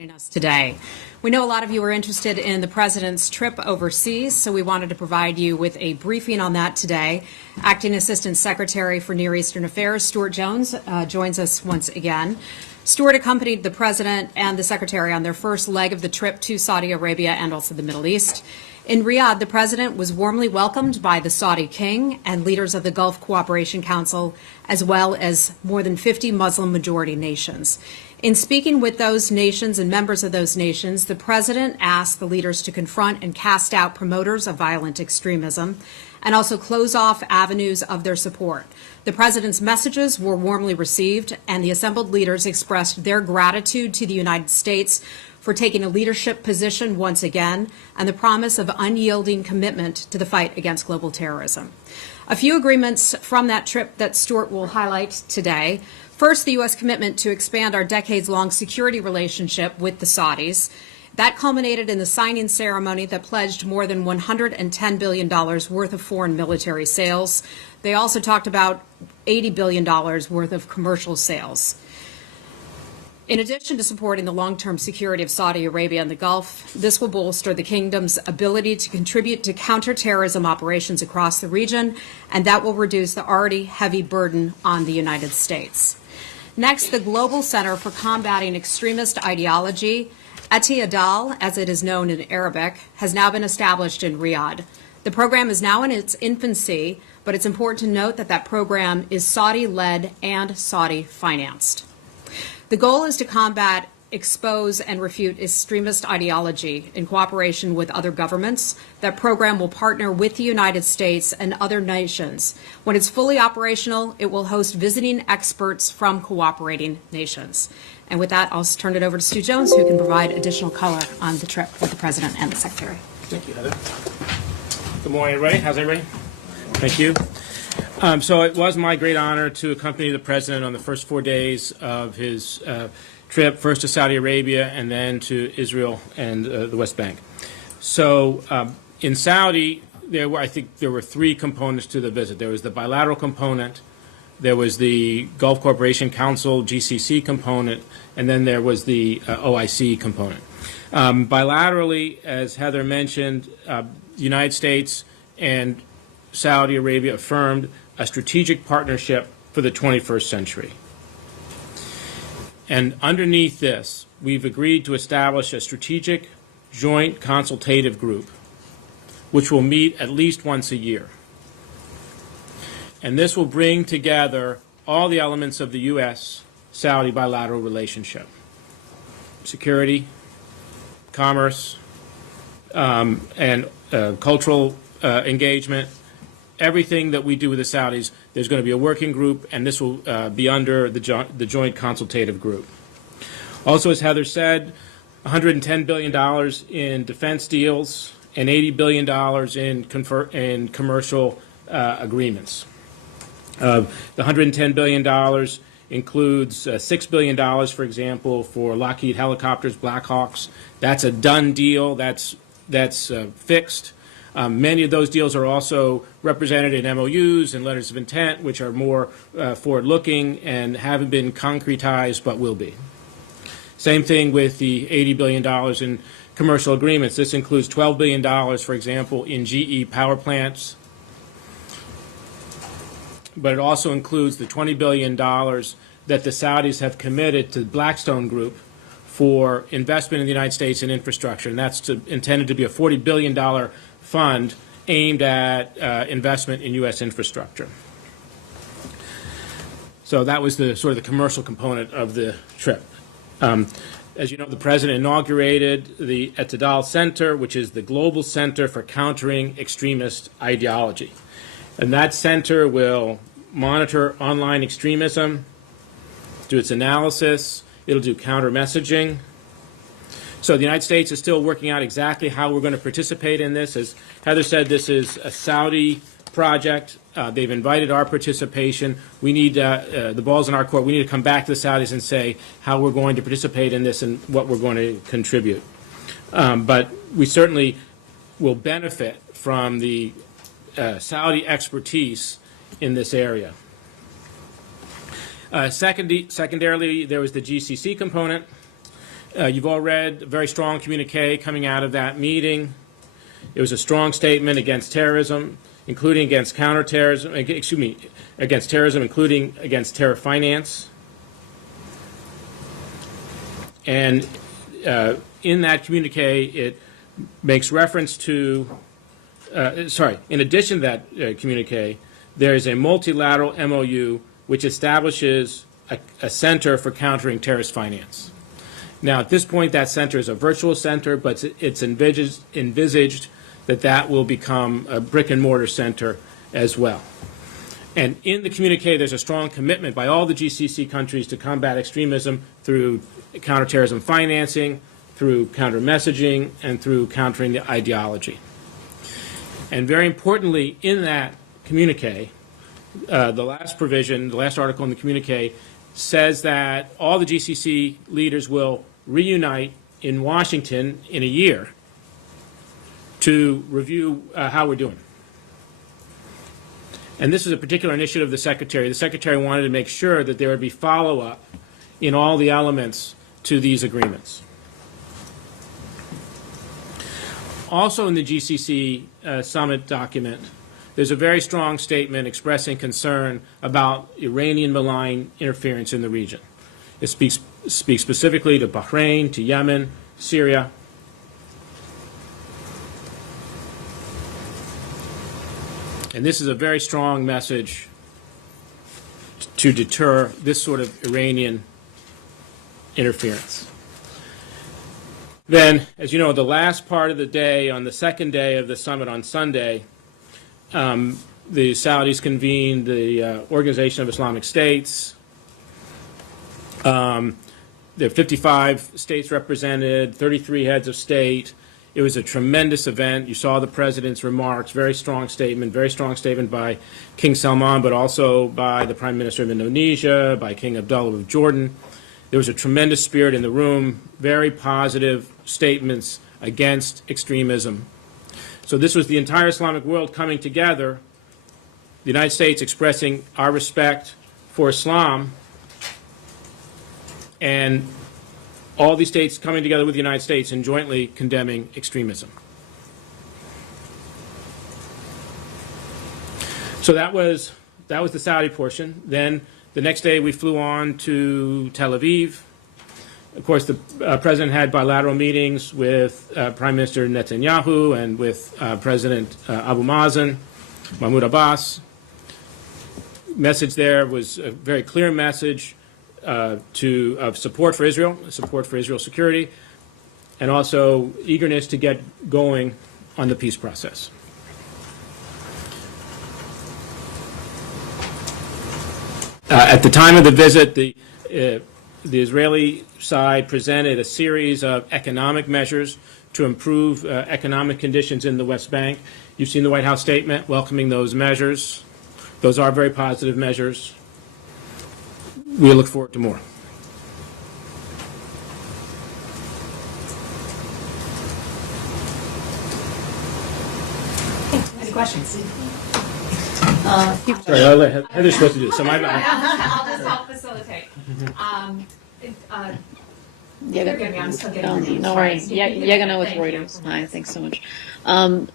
Joining us today. We know a lot of you are interested in the President's trip overseas, so we wanted to provide you with a briefing on that today. Acting Assistant Secretary for Near Eastern Affairs, Stuart Jones, joins us once again. Stuart accompanied the President and the Secretary on their first leg of the trip to Saudi Arabia and also the Middle East. In Riyadh, the President was warmly welcomed by the Saudi King and leaders of the Gulf Cooperation Council, as well as more than 50 Muslim-majority nations. In speaking with those nations and members of those nations, the President asked the leaders to confront and cast out promoters of violent extremism and also close off avenues of their support. The President's messages were warmly received, and the assembled leaders expressed their gratitude to the United States for taking a leadership position once again and the promise of unyielding commitment to the fight against global terrorism. A few agreements from that trip that Stuart will highlight today. First, the U.S. commitment to expand our decades-long security relationship with the Saudis. That culminated in the signing ceremony that pledged more than $110 billion worth of foreign military sales. They also talked about $80 billion worth of commercial sales. In addition to supporting the long-term security of Saudi Arabia and the Gulf, this will bolster the kingdom's ability to contribute to counterterrorism operations across the region, and that will reduce the already heavy burden on the United States. Next, the Global Center for Combating Extremist Ideology, Eti-Adal, as it is known in Arabic, has now been established in Riyadh. The program is now in its infancy, but it's important to note that that program is Saudi-led and Saudi-financed. The goal is to combat, expose, and refute extremist ideology in cooperation with other governments. That program will partner with the United States and other nations. When it's fully operational, it will host visiting experts from cooperating nations. And with that, I'll turn it over to Stu Jones, who can provide additional color on the trip with the President and the Secretary. Thank you, Heather. Good morning, everybody. How's everybody? Thank you. So it was my great honor to accompany the President on the first 4 days of his trip, first to Saudi Arabia and then to Israel and the West Bank. So in Saudi, I think there were three components to the visit. There was the bilateral component, there was the Gulf Cooperation Council, GCC component, and then there was the OIC component. Bilaterally, as Heather mentioned, the United States and Saudi Arabia affirmed a strategic partnership for the 21st century. And underneath this, we've agreed to establish a strategic joint consultative group, which will meet at least once a year. And this will bring together all the elements of the U.S.-Saudi bilateral relationship: security, commerce, and cultural engagement. Everything that we do with the Saudis, there's going to be a working group, and this will be under the joint consultative group. Also, as Heather said, $110 billion in defense deals and $80 billion in commercial agreements. The $110 billion includes $6 billion, for example, for Lockheed helicopters, Black Hawks. That's a done deal. That's fixed. Many of those deals are also represented in MOUs and letters of intent, which are more forward-looking and haven't been concretized but will be. Same thing with the $80 billion in commercial agreements. This includes $12 billion, for example, in GE power plants. But it also includes the $20 billion that the Saudis have committed to the Blackstone Group for investment in the United States in infrastructure. And that's intended to be a $40 billion fund aimed at investment in U.S. infrastructure. So that was the sort of the commercial component of the trip. As you know, the President inaugurated the Eti-Adal Center, which is the Global Center for Countering Extremist Ideology. And that center will monitor online extremism, do its analysis, it'll do counter messaging. So the United States is still working out exactly how we're going to participate in this. As Heather said, this is a Saudi project. They've invited our participation. We need the ball's in our court. We need to come back to the Saudis and say how we're going to participate in this and what we're going to contribute. But we certainly will benefit from the Saudi expertise in this area. Secondarily, there was the GCC component. You've all read a very strong communique coming out of that meeting. It was a strong statement against terrorism, including against counterterrorism, against terrorism, including against terror finance. And in that communique, it makes reference to, in addition to that communique, there is a multilateral MOU which establishes a center for countering terrorist finance. Now, at this point, that center is a virtual center, but it's envisaged that that will become a brick-and-mortar center as well. And in the communique, there's a strong commitment by all the GCC countries to combat extremism through counterterrorism financing, through counter-messaging, and through countering the ideology. And very importantly, in that communique, the last provision, the last article in the communique, says that all the GCC leaders will reunite in Washington in a year to review how we're doing. And this is a particular initiative of the Secretary. The Secretary wanted to make sure that there would be follow-up in all the elements to these agreements. Also in the GCC summit document, there's a very strong statement expressing concern about Iranian malign interference in the region. It speaks specifically to Bahrain, to Yemen, Syria. And this is a very strong message to deter this sort of Iranian interference. Then, as you know, the last part of the day, on the second day of the summit on Sunday, the Saudis convened the Organization of Islamic States. There are 55 states represented, 33 heads of state. It was a tremendous event. You saw the president's remarks, very strong statement by King Salman, but also by the Prime Minister of Indonesia, by King Abdullah of Jordan. There was a tremendous spirit in the room, very positive statements against extremism. So this was the entire Islamic world coming together, the United States expressing our respect for Islam, and all these states coming together with the United States and jointly condemning extremism. So that was the Saudi portion. Then the next day we flew on to Tel Aviv. Of course, the president had bilateral meetings with Prime Minister Netanyahu and with President Abu Mazen, Mahmoud Abbas. Message there was a very clear message of support for Israel, support for Israel's security, and also eagerness to get going on the peace process. At the time of the visit, the Israeli side presented a series of economic measures to improve economic conditions in the West Bank. You've seen the White House statement welcoming those measures. Those are very positive measures. We look forward to more. Any questions? Sorry, Heather's supposed to do this. So I'll just help facilitate. I'm still getting no worries. Yagana with Reuters. Hi, thanks so much.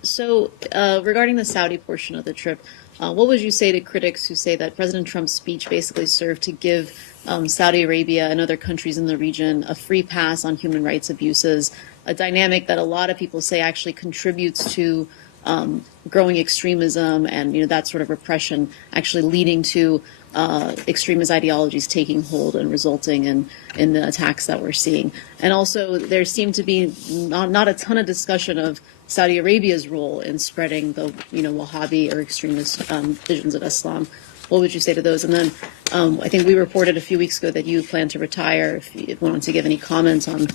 So regarding the Saudi portion of the trip, what would you say to critics who say that President Trump's speech basically served to give Saudi Arabia and other countries in the region a free pass on human rights abuses, a dynamic that a lot of people say actually contributes to growing extremism and that sort of repression actually leading to extremist ideologies taking hold and resulting in the attacks that we're seeing. And also there seemed to be not a ton of discussion of Saudi Arabia's role in spreading the Wahhabi or extremist visions of Islam. What would you say to those? And then I think we reported a few weeks ago that you plan to retire. If you wanted to give any comments on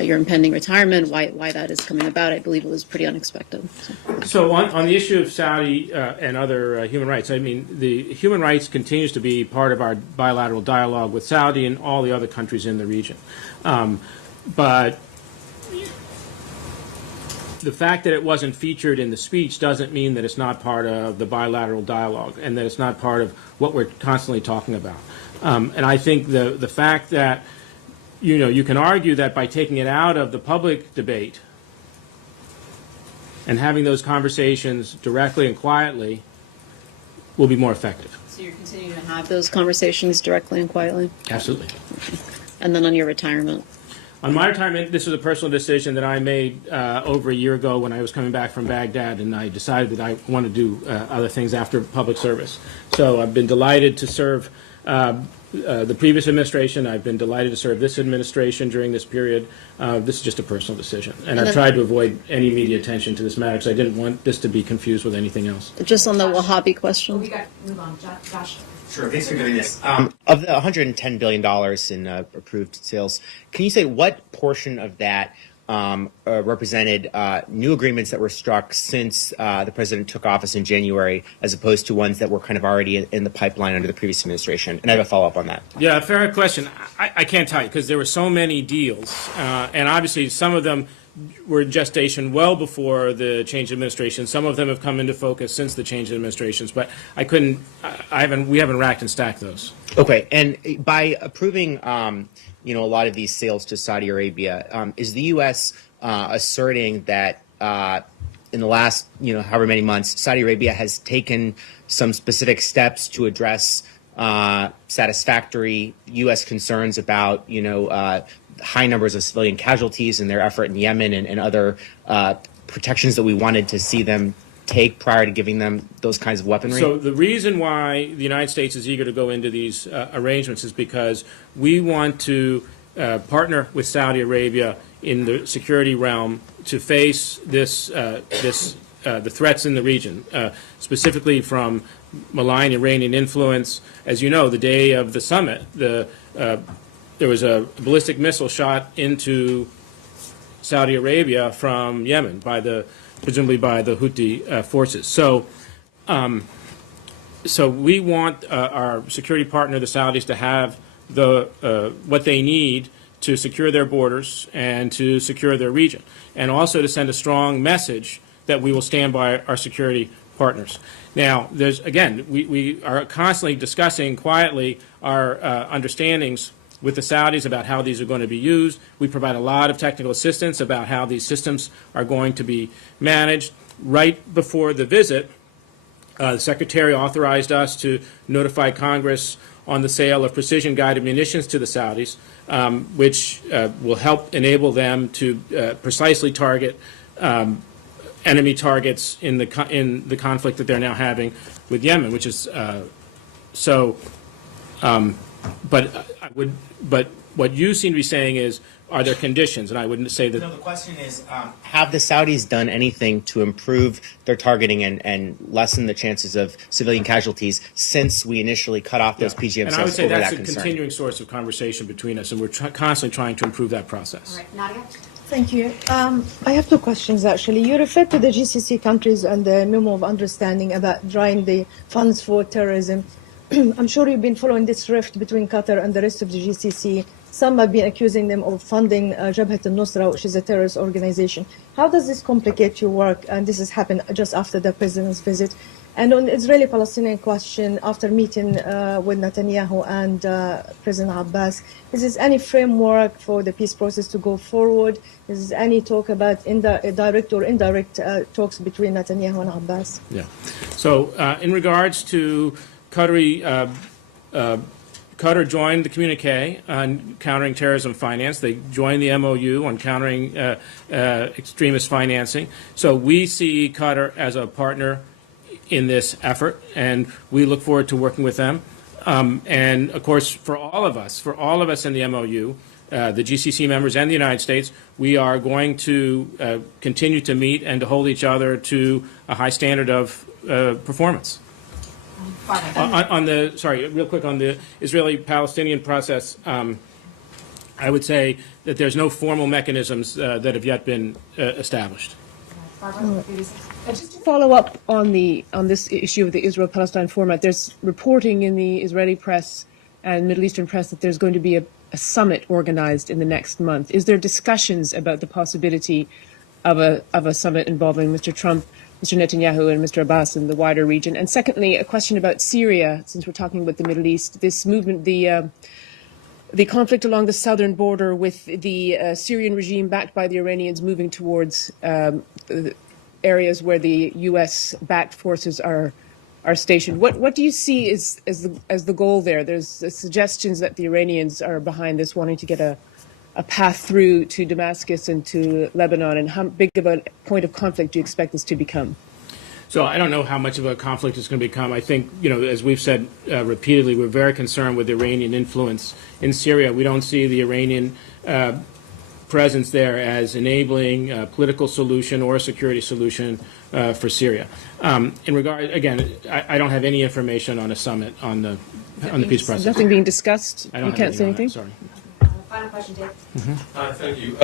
your impending retirement, why that is coming about, I believe it was pretty unexpected. So on the issue of Saudi and other human rights, I mean, the human rights continues to be part of our bilateral dialogue with Saudi and all the other countries in the region. But the fact that it wasn't featured in the speech doesn't mean that it's not part of the bilateral dialogue and that it's not part of what we're constantly talking about. And I think the fact that you can argue that by taking it out of the public debate and having those conversations directly and quietly will be more effective. So you're continuing to have those conversations directly and quietly? Absolutely. And then on your retirement? On my retirement, this was a personal decision that I made over a year ago when I was coming back from Baghdad, and I decided that I want to do other things after public service. So I've been delighted to serve the previous administration. I've been delighted to serve this administration during this period. This is just a personal decision. And I've tried to avoid any media attention to this matter because I didn't want this to be confused with anything else. Just on the Wahhabi question? We got to move on. Josh. Sure, thanks for doing this. Of the $110 billion in approved sales, can you say what portion of that represented new agreements that were struck since the president took office in January, as opposed to ones that were kind of already in the pipeline under the previous administration? And I have a follow-up on that. Yeah, fair question. I can't tell you because there were so many deals, and obviously some of them were in gestation well before the change of administration. Some of them have come into focus since the change of administrations, but we haven't racked and stacked those. Okay, and by approving, a lot of these sales to Saudi Arabia, is the U.S. Asserting that in the last, however many months, Saudi Arabia has taken some specific steps to address satisfactory U.S. concerns about, high numbers of civilian casualties in their effort in Yemen and other protections that we wanted to see them take prior to giving them those kinds of weaponry? So the reason why the United States is eager to go into these arrangements is because we want to partner with Saudi Arabia in the security realm to face the threats in the region, specifically from malign Iranian influence. As you know, the day of the summit, there was a ballistic missile shot into Saudi Arabia from Yemen presumably by the Houthi forces. So we want our security partner, the Saudis, to have what they need to secure their borders and to secure their region, and also to send a strong message that we will stand by our security partners. Now, we are constantly discussing quietly our understandings with the Saudis about how these are going to be used. We provide a lot of technical assistance about how these systems are going to be managed. Right before the visit, the Secretary authorized us to notify Congress on the sale of precision-guided munitions to the Saudis, which will help enable them to precisely target enemy targets in the conflict that they're now having with Yemen, which is But what you seem to be saying is, are there conditions? And I wouldn't say that. No, the question is, have the Saudis done anything to improve their targeting and lessen the chances of civilian casualties since we initially cut off those PGM and sales I would say over that's that a concern? continuing source of conversation between us, and we're constantly trying to improve that process. All right, Nadia? Thank you. I have two questions, actually. You referred to the GCC countries and the memo of understanding about drawing the funds for terrorism. I'm sure you've been following this rift between Qatar and the rest of the GCC. Some have been accusing them of funding Jabhat al-Nusra, which is a terrorist organization. How does this complicate your work? And this has happened just after the president's visit. And on the Israeli-Palestinian question, after meeting with Netanyahu and President Abbas, is there any framework for the peace process to go forward? Is there any talk about direct or indirect talks between Netanyahu and Abbas? Yeah. So in regards to Qatar joined the communique on countering terrorism finance. They joined the MOU on countering extremist financing. So we see Qatar as a partner in this effort, and we look forward to working with them. And of course, for all of us in the MOU, the GCC members and the United States, we are going to continue to meet and to hold each other to a high standard of performance. Real quick on the Israeli-Palestinian process, I would say that there's no formal mechanisms that have yet been established. Just to follow up on this issue of the Israel-Palestine format, there's reporting in the Israeli press and Middle Eastern press that there's going to be a summit organized in the next month. Is there discussions about the possibility of a summit involving Mr. Trump, Mr. Netanyahu, and Mr. Abbas in the wider region? And secondly, a question about Syria, since we're talking about the Middle East. This movement, the the conflict along the southern border with the Syrian regime backed by the Iranians moving towards areas where the U.S.-backed forces are stationed. What do you see as the goal there? There's suggestions that the Iranians are behind this, wanting to get a path through to Damascus and to Lebanon. And how big of a point of conflict do you expect this to become? So I don't know how much of a conflict it's going to become. I think, as we've said repeatedly, we're very concerned with Iranian influence in Syria. We don't see the Iranian presence there as enabling a political solution or a security solution for Syria. In regard, again, I don't have any information on a summit on the peace process. Nothing being discussed? I don't You have can't say on that, anything? sorry. Final question, Dave. Thank you.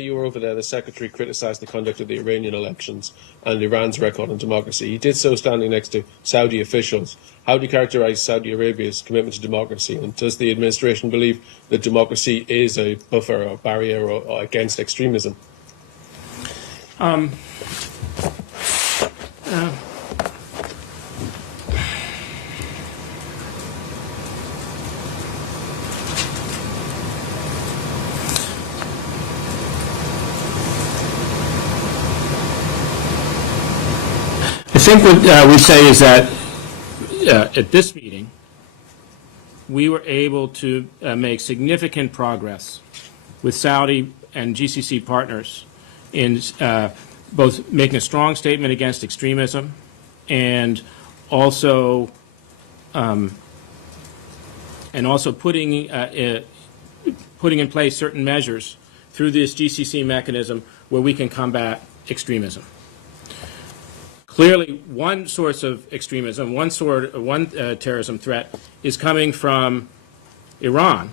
You were over there. The Secretary criticised the conduct of the Iranian elections and Iran's record on democracy. He did so standing next to Saudi officials. How do you characterise Saudi Arabia's commitment to democracy? And does the administration believe that democracy is a buffer or barrier or against extremism? I think what we say is that at this meeting, we were able to make significant progress with Saudi and GCC partners in both making a strong statement against extremism and also putting in place certain measures through this GCC mechanism where we can combat extremism. Clearly, one source of extremism, one terrorism threat is coming from Iran.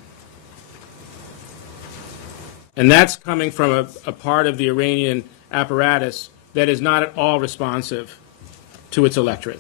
And that's coming from a part of the Iranian apparatus that is not at all responsive to its electorate.